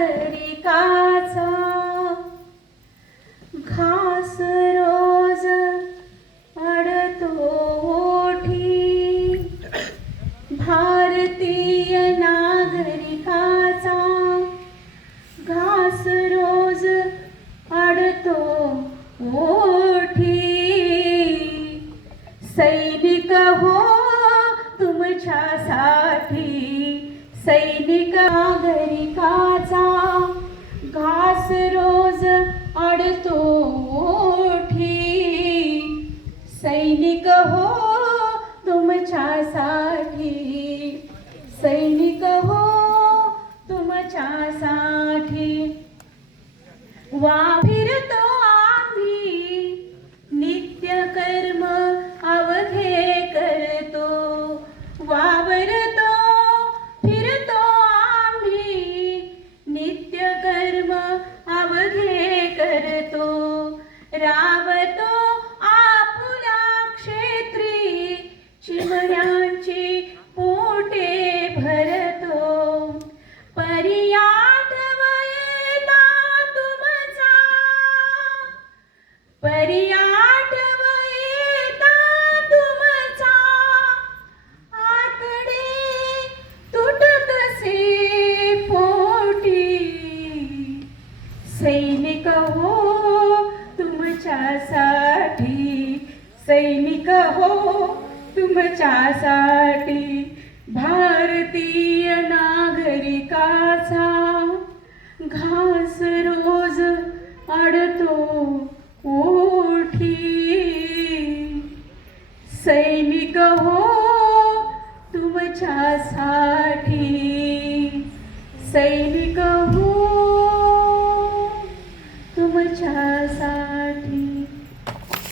नागरिकाचा घास रोज अडतो ओठी, भारतीय नागरिकाचा घास रोज अडतो ओठी. सैनिक हो तुमच्यासाठी, सैनिक नागरिकाचा घास रोज अडतो ओठी. सैनिक हो तुमच्यासाठी, सैनिक हो तुमच्यासाठी. वा फिरतो आम्ही नित्य कर्म अवघे करतो, वावरतो फिरतो आम्ही नित्य कर्म अवघे करतो. राबतो आपुल्या क्षेत्री चिमण्यांची पोटे भरतो. परी आठवण येता तुमचा, परी आठवण येता तुमचा. आतडे तुटतसे पोटी, सैनिक हो तुमच्यासाठी, सैनिक हो तुमच्यासाठी. भारतीय नागरिकाचा घास रोज अडतो ओठी. सैनिक हो तुमच्यासाठी, सैनिक हो तुमच्यासाठी.